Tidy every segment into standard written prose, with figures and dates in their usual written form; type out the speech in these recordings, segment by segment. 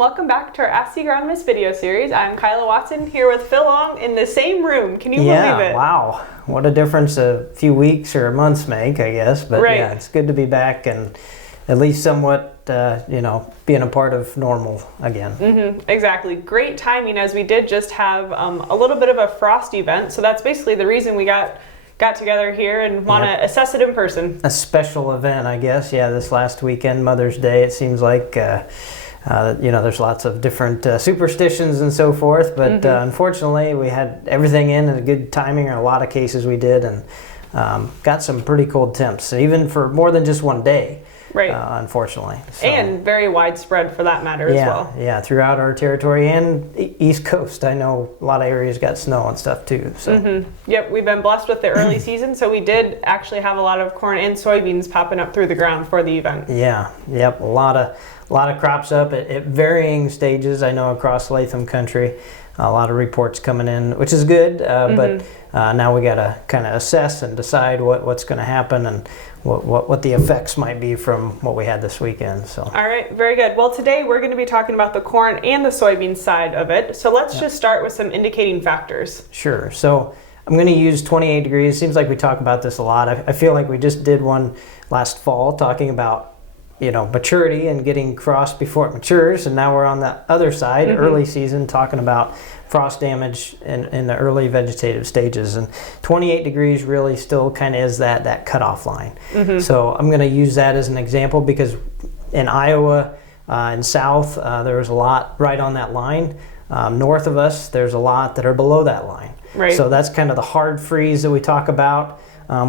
welcome back to our Ask the Agronomist video series. I'm Kyla Watson here with Phil Long in the same room. Can you believe it? Wow. What a difference a few weeks or months make, I guess. But right. Yeah, it's good to be back and at least somewhat, being a part of normal again. Exactly. Great timing, as we did just have a little bit of a frost event. So that's basically the reason we got together here and want to assess it in person. A special event, I guess. Yeah, this last weekend, Mother's Day, it seems like, there's lots of different superstitions and so forth. But unfortunately, we had everything in a good timing, or a lot of cases we did, and got some pretty cold temps, even for more than just one day. Right. Unfortunately. So, and very widespread for that matter as well. Yeah, throughout our territory and East Coast. I know a lot of areas got snow and stuff too. So. Yep, we've been blessed with the early season, so we did actually have a lot of corn and soybeans popping up through the ground for the event. Yeah, a lot of crops up at varying stages. I know across Latham country, a lot of reports coming in, which is good, but now we got to kind of assess and decide what's going to happen and what the effects might be from what we had this weekend. So. All right, very good. Well, today we're going to be talking about the corn and the soybean side of it. So let's just start with some indicating factors. Sure. So I'm going to use 28 degrees. Seems like we talk about this a lot. I feel like we just did one last fall talking about maturity and getting frost before it matures, and now we're on the other side, early season, talking about frost damage in the early vegetative stages. And 28 degrees really still kind of is that cutoff line. So I'm going to use that as an example because in Iowa and south, there's a lot right on that line. North of us, there's a lot that are below that line. Right. So that's kind of the hard freeze that we talk about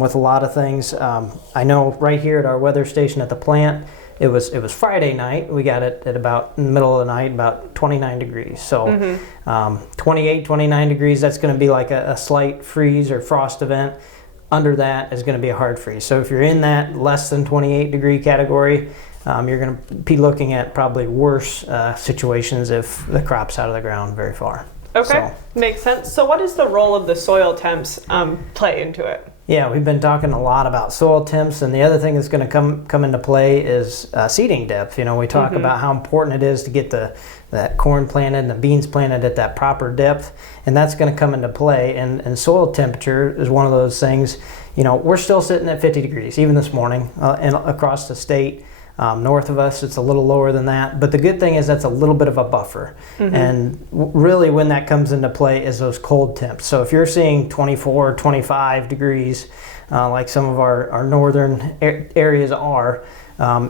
with a lot of things. I know right here at our weather station at the plant, it was Friday night. We got it at about in the middle of the night, about 29 degrees. So 28, 29 degrees, that's going to be like a slight freeze or frost event. Under that is going to be a hard freeze. So if you're in that less than 28 degree category, you're going to be looking at probably worse situations if the crop's out of the ground very far. Okay, makes sense. So what does the role of the soil temps play into it? Yeah, we've been talking a lot about soil temps, and the other thing that's going to come into play is seeding depth. We talk about how important it is to get that corn planted and the beans planted at that proper depth, and that's going to come into play. And soil temperature is one of those things. We're still sitting at 50 degrees, even this morning, and across the state. North of us, it's a little lower than that. But the good thing is that's a little bit of a buffer. And really when that comes into play is those cold temps. So if you're seeing 24, 25 degrees, like some of our northern areas are,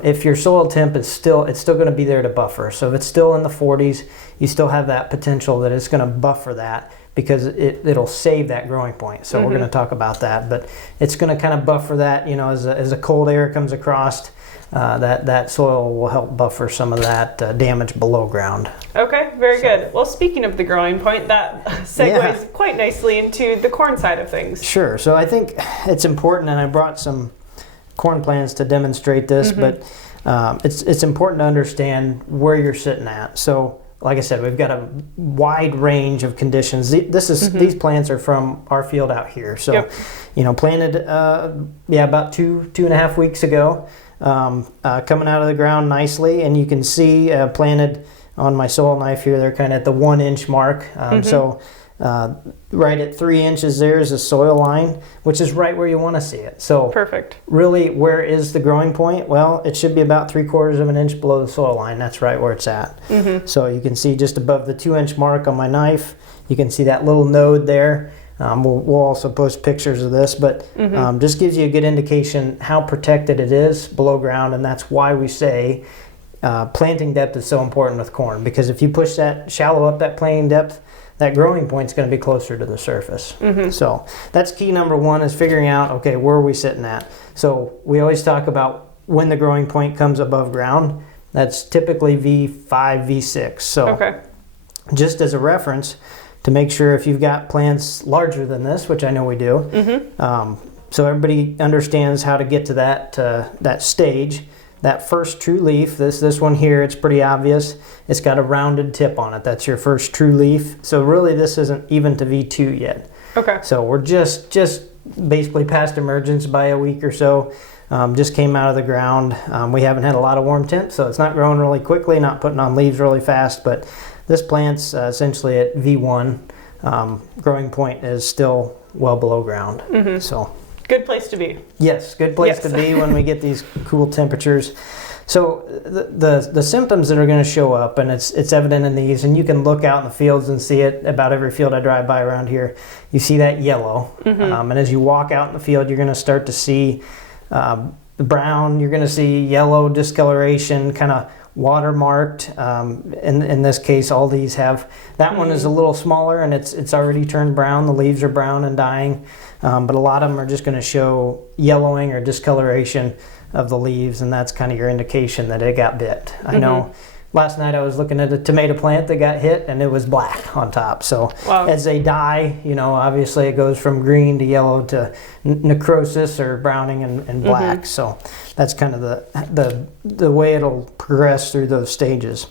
if your soil temp is it's still going to be there to buffer. So if it's still in the 40s, you still have that potential that it's going to buffer that, because it'll save that growing point. So we're going to talk about that. But it's going to kind of buffer that, as a cold air comes across, that soil will help buffer some of that damage below ground. Okay, very good. Well, speaking of the growing point, that segues quite nicely into the corn side of things. Sure. So I think it's important, and I brought some corn plants to demonstrate this, but it's important to understand where you're sitting at. So like I said, we've got a wide range of conditions. These plants are from our field out here. So, planted about two and a half weeks ago. Coming out of the ground nicely, and you can see planted on my soil knife here, they're kind of at the 1 inch mark. So right at 3 inches there is a soil line, which is right where you want to see it. So perfect. Really, where is the growing point? Well, it should be about 3/4 of an inch below the soil line. That's right where it's at. So you can see just above the 2 inch mark on my knife, you can see that little node there. We'll also post pictures of this, but just gives you a good indication how protected it is below ground, and that's why we say planting depth is so important with corn, because if you push that, shallow up that planting depth, that growing point is going to be closer to the surface. So that's key number one, is figuring out, okay, where are we sitting at? So we always talk about when the growing point comes above ground. That's typically V5, V6. So just as a reference, to make sure if you've got plants larger than this, which I know we do, so everybody understands how to get to that stage. That first true leaf, this one here, it's pretty obvious. It's got a rounded tip on it. That's your first true leaf. So really this isn't even to V2 yet. Okay. So we're just basically past emergence by a week or so. just came out of the ground. We haven't had a lot of warm temps, so it's not growing really quickly, not putting on leaves really fast, but this plant's essentially at V1. Growing point is still well below ground. So Good place to be. yes, good place to be when we get these cool temperatures. So the symptoms that are going to show up, and it's evident in these, and you can look out in the fields and see it about every field I drive by around here. You see that yellow, and as you walk out in the field, you're going to start to see the brown. You're going to see yellow discoloration, kind of watermarked. In this case, all these have. That one is a little smaller, and it's already turned brown. The leaves are brown and dying, but a lot of them are just going to show yellowing or discoloration of the leaves, and that's kind of your indication that it got bit. I know last night I was looking at a tomato plant that got hit, and it was black on top. So as they die, obviously it goes from green to yellow to necrosis or browning and black. So that's kind of the way it'll progress through those stages.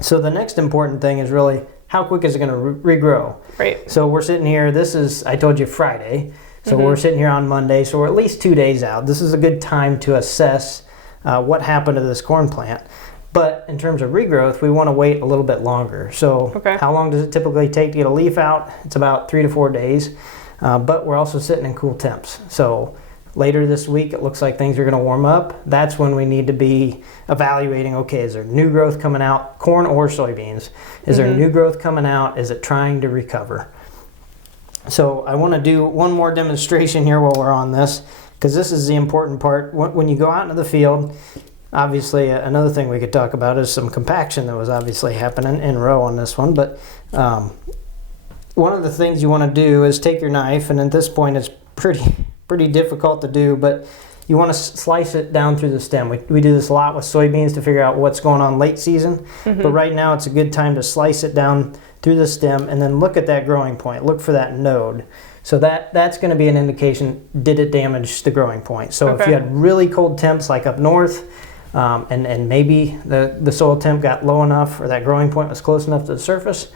So the next important thing is really how quick is it going to regrow? Right. So we're sitting here, this is, I told you, Friday. So we're sitting here on Monday, so we're at least 2 days out. This is a good time to assess what happened to this corn plant. But in terms of regrowth, we want to wait a little bit longer. So how long does it typically take to get a leaf out? It's about 3 to 4 days. But we're also sitting in cool temps. So later this week, it looks like things are going to warm up. That's when we need to be evaluating, okay, is there new growth coming out, corn or soybeans? Is there new growth coming out? Is it trying to recover? So I want to do one more demonstration here while we're on this, because this is the important part. When you go out into the field, obviously another thing we could talk about is some compaction that was obviously happening in row on this one. But one of the things you want to do is take your knife, and at this point it's pretty difficult to do, but you want to slice it down through the stem. We do this a lot with soybeans to figure out what's going on late season, but right now it's a good time to slice it down through the stem and then look at that growing point. Look for that node. So that's going to be an indication, did it damage the growing point? So if you had really cold temps like up north, and maybe the soil temp got low enough or that growing point was close enough to the surface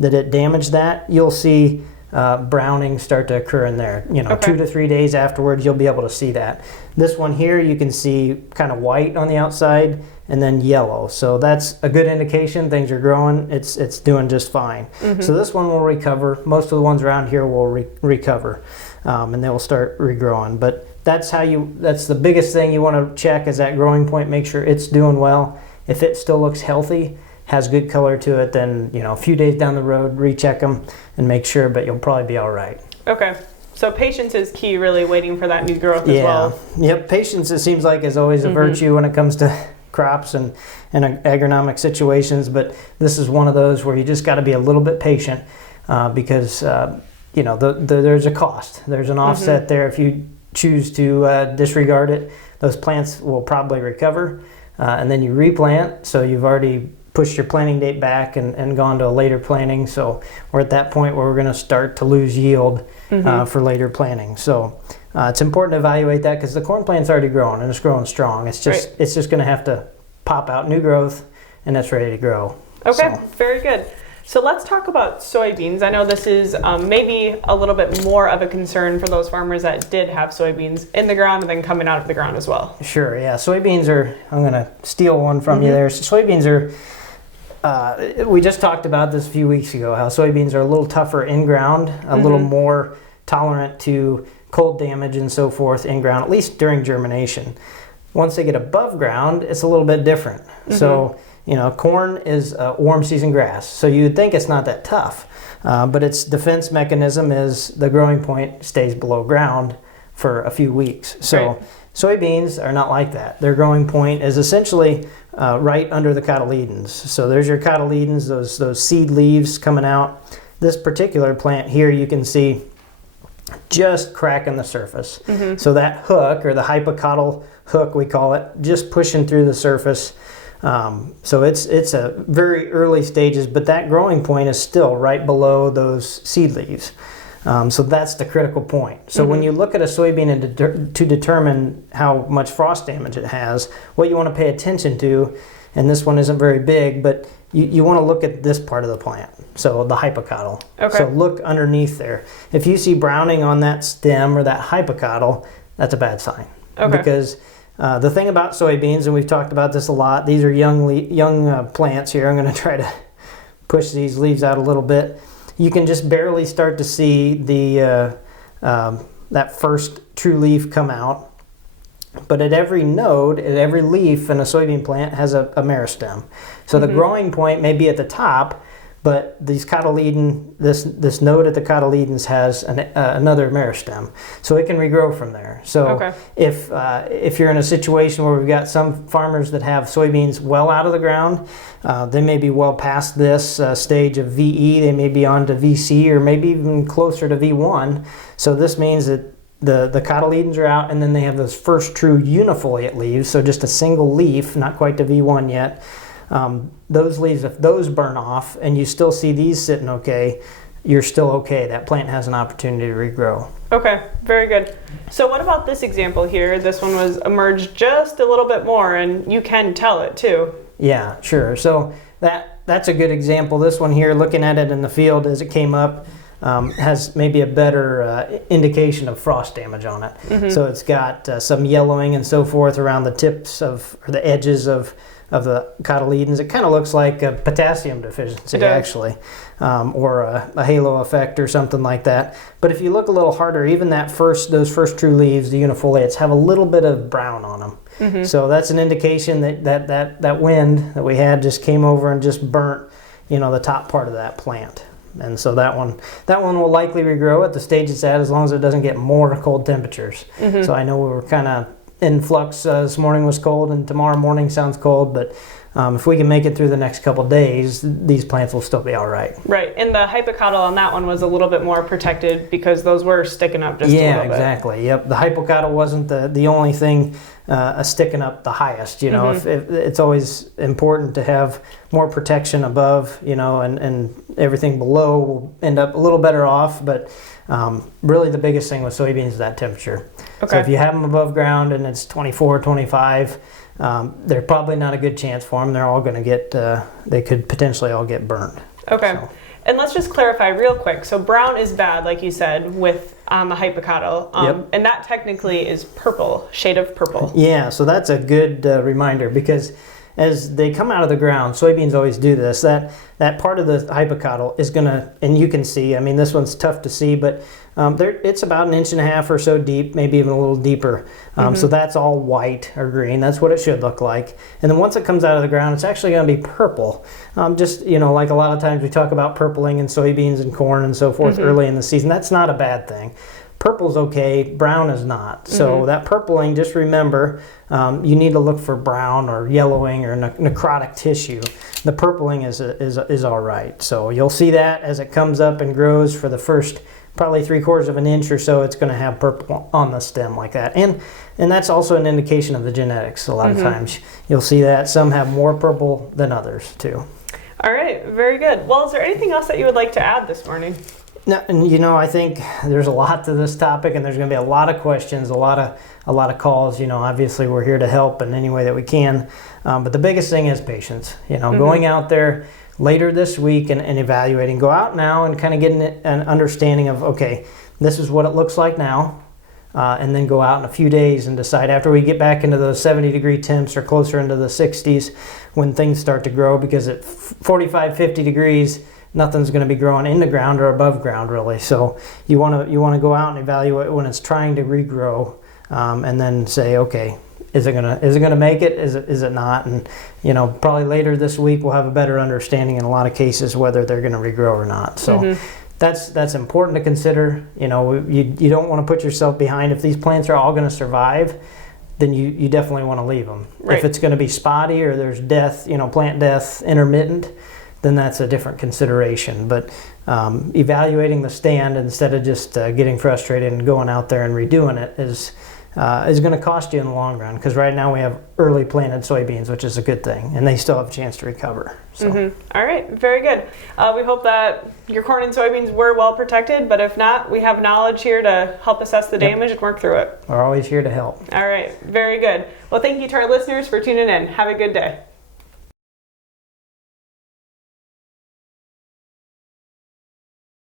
that it damaged that, you'll see browning start to occur in there. 2 to 3 days afterwards, you'll be able to see that. This one here, you can see kind of white on the outside and then yellow. So that's a good indication things are growing. It's doing just fine. So this one will recover. Most of the ones around here will recover, and they will start regrowing. But that's the biggest thing you want to check is that growing point. Make sure it's doing well. If it still looks healthy, has good color to it, then a few days down the road, recheck them and make sure, but you'll probably be all right. Okay. So patience is key, really waiting for that new growth as well. Yep. Patience, it seems like, is always a virtue when it comes to crops and agronomic situations, but this is one of those where you just got to be a little bit patient because there's a cost. There's an offset there. If you choose to disregard it, those plants will probably recover, and then you replant, so you've already pushed your planting date back and gone to a later planting. So we're at that point where we're going to start to lose yield for later planting. So it's important to evaluate that because the corn plant's already growing and it's growing strong. It's just going to have to pop out new growth and it's ready to grow. Okay, very good. So let's talk about soybeans. I know this is maybe a little bit more of a concern for those farmers that did have soybeans in the ground and then coming out of the ground as well. Sure, yeah. Soybeans are, I'm going to steal one from you there. Soybeans are, we just talked about this a few weeks ago, how soybeans are a little tougher in ground, a little more tolerant to cold damage and so forth in ground, at least during germination. Once they get above ground, it's a little bit different. So, corn is a warm season grass, so you'd think it's not that tough, but its defense mechanism is the growing point stays below ground for a few weeks. So soybeans are not like that. Their growing point is essentially right under the cotyledons. So there's your cotyledons, those seed leaves coming out. This particular plant here, you can see just cracking the surface. So that hook, or the hypocotyl hook we call it, just pushing through the surface. So it's a very early stages, but that growing point is still right below those seed leaves. So that's the critical point. So when you look at a soybean and to determine how much frost damage it has, what you want to pay attention to, and this one isn't very big, but you want to look at this part of the plant, so the hypocotyl. So look underneath there. If you see browning on that stem or that hypocotyl, that's a bad sign. Okay. Because the thing about soybeans, and we've talked about this a lot, these are young plants here. I'm going to try to push these leaves out a little bit. You can just barely start to see the that first true leaf come out. But at every node, at every leaf in a soybean plant has a meristem. So the growing point may be at the top, but these cotyledon, this node at the cotyledons has another meristem, so it can regrow from there. So if you're in a situation where we've got some farmers that have soybeans well out of the ground, they may be well past this stage of VE, they may be on to VC, or maybe even closer to V1. So this means that the cotyledons are out, and then they have those first true unifoliate leaves, so just a single leaf, not quite to V1 yet. Those leaves, if those burn off and you still see these sitting okay, you're still okay. That plant has an opportunity to regrow. Okay, very good. So what about this example here? This one was emerged just a little bit more, and you can tell it too. Yeah, sure. So that's a good example. This one here, looking at it in the field as it came up, has maybe a better indication of frost damage on it. So it's got some yellowing and so forth around the tips or the edges of the cotyledons. It kind of looks like a potassium deficiency, actually, or a halo effect or something like that. But if you look a little harder, even those first true leaves, the unifoliates, have a little bit of brown on them. So that's an indication that wind that we had just came over and just burnt, the top part of that plant. And so that one will likely regrow at the stage it's at, as long as it doesn't get more cold temperatures. So I know we were kind of in flux. This morning was cold, and tomorrow morning sounds cold, but if we can make it through the next couple of days, these plants will still be all right. Right, and the hypocotyl on that one was a little bit more protected because those were sticking up just a little bit. Yeah, exactly. Yep, the hypocotyl wasn't the only thing sticking up the highest. If it's always important to have more protection above, and everything below will end up a little better off. But really the biggest thing with soybeans is that temperature. So if you have them above ground and it's 24, 25, they're probably not a good chance for them. They're all going to they could potentially all get burnt. Okay. So. And let's just clarify real quick. So brown is bad, like you said, with the hypocotyl. And that technically is purple, shade of purple. Yeah, so that's a good reminder, because as they come out of the ground, soybeans always do this, that part of the hypocotyl is going to, and you can see, this one's tough to see, but it's about 1.5 inches or so deep, maybe even a little deeper. So that's all white or green. That's what it should look like. And then once it comes out of the ground, it's actually going to be purple. Just, like a lot of times we talk about purpling in soybeans and corn and so forth early in the season. That's not a bad thing. Purple's okay, brown is not. So that purpling, just remember, you need to look for brown or yellowing or necrotic tissue. The purpling is all right. So you'll see that as it comes up and grows for the first probably 3/4 of an inch or so. It's going to have purple on the stem like that. And that's also an indication of the genetics. A lot of times you'll see that. Some have more purple than others too. All right, very good. Well, is there anything else that you would like to add this morning? No, and I think there's a lot to this topic, and there's going to be a lot of questions, a lot of calls. Obviously we're here to help in any way that we can, but the biggest thing is patience. Going out there later this week and evaluating. Go out now and kind of getting an understanding of, okay, this is what it looks like now, and then go out in a few days and decide, after we get back into those 70-degree temps or closer into the 60s, when things start to grow, because at 45, 50 degrees, nothing's going to be growing in the ground or above ground, really. So you want to go out and evaluate when it's trying to regrow, and then say, okay, is it gonna make it? Is it not? And probably later this week we'll have a better understanding in a lot of cases whether they're going to regrow or not. So that's important to consider. You don't want to put yourself behind. If these plants are all going to survive, then you definitely want to leave them. Right. If it's going to be spotty or there's death, plant death intermittent, then that's a different consideration. But evaluating the stand instead of just getting frustrated and going out there and redoing it is going to cost you in the long run, because right now we have early planted soybeans, which is a good thing, and they still have a chance to recover. So. All right, very good. We hope that your corn and soybeans were well protected, but if not, we have knowledge here to help assess the damage and work through it. We're always here to help. All right, very good. Well, thank you to our listeners for tuning in. Have a good day.